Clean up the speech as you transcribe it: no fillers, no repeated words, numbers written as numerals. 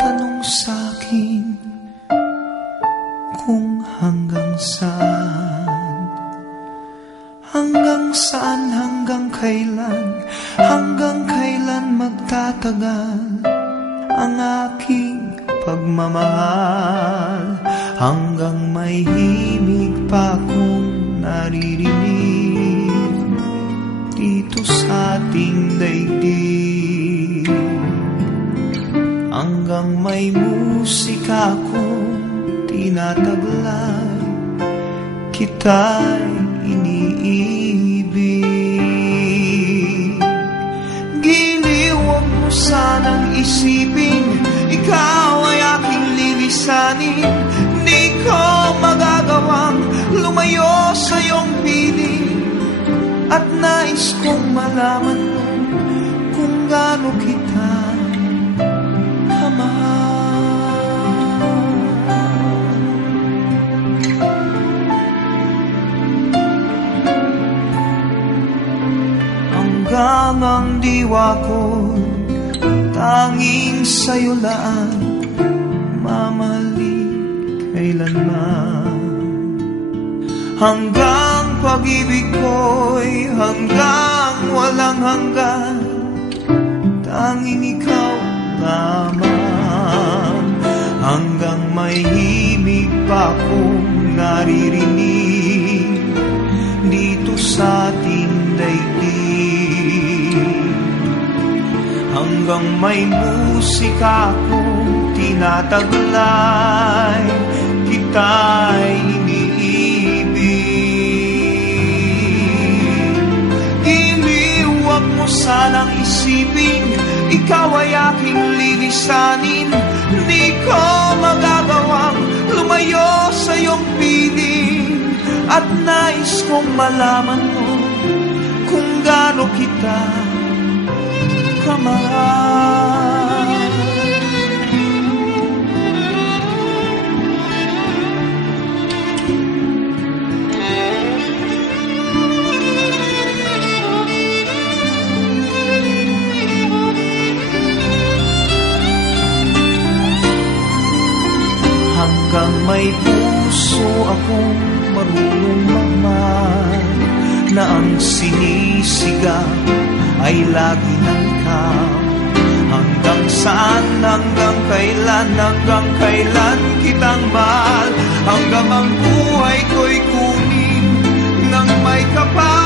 nagtatanong sa'kin kung hanggang saan, hanggang kailan magtatagal ang aking pagmamahal, hanggang may himig pa akong naririnig dito sa ating daigdig, hanggang may musika akong tinataglay, kita'y iniibig. Giliw, huwag mo sanang isipin, ikaw ay aking lilisanin. Di ko magagawang lumayo sa iyong piling, at nais kong malaman mo kung gaano kita kamahal. Hanggang ang diwa ko tanging sa'yo lang mamahalin kailanman, hanggang pag-ibig ko'y hanggang walang hanggan, tanging ikaw lamang, hanggang may himig pa akong naririnig dito sa ating daigdig, hanggang may musika akong tinataglay, kita'y iniibig. Giliw, huwag mo sanang isipin, ikaw ay aking lilisanin. Di ko magagawang lumayo sa iyong piling, at nais kong malaman mo kung gaano kita kamahal. Hanggang may puso akong marunong magmahal, na ang sinisigaw ay lagi ng ikaw. Hanggang saan, hanggang kailan kitang mahal, hanggang ang buhay ko'y kunin ng may kapal.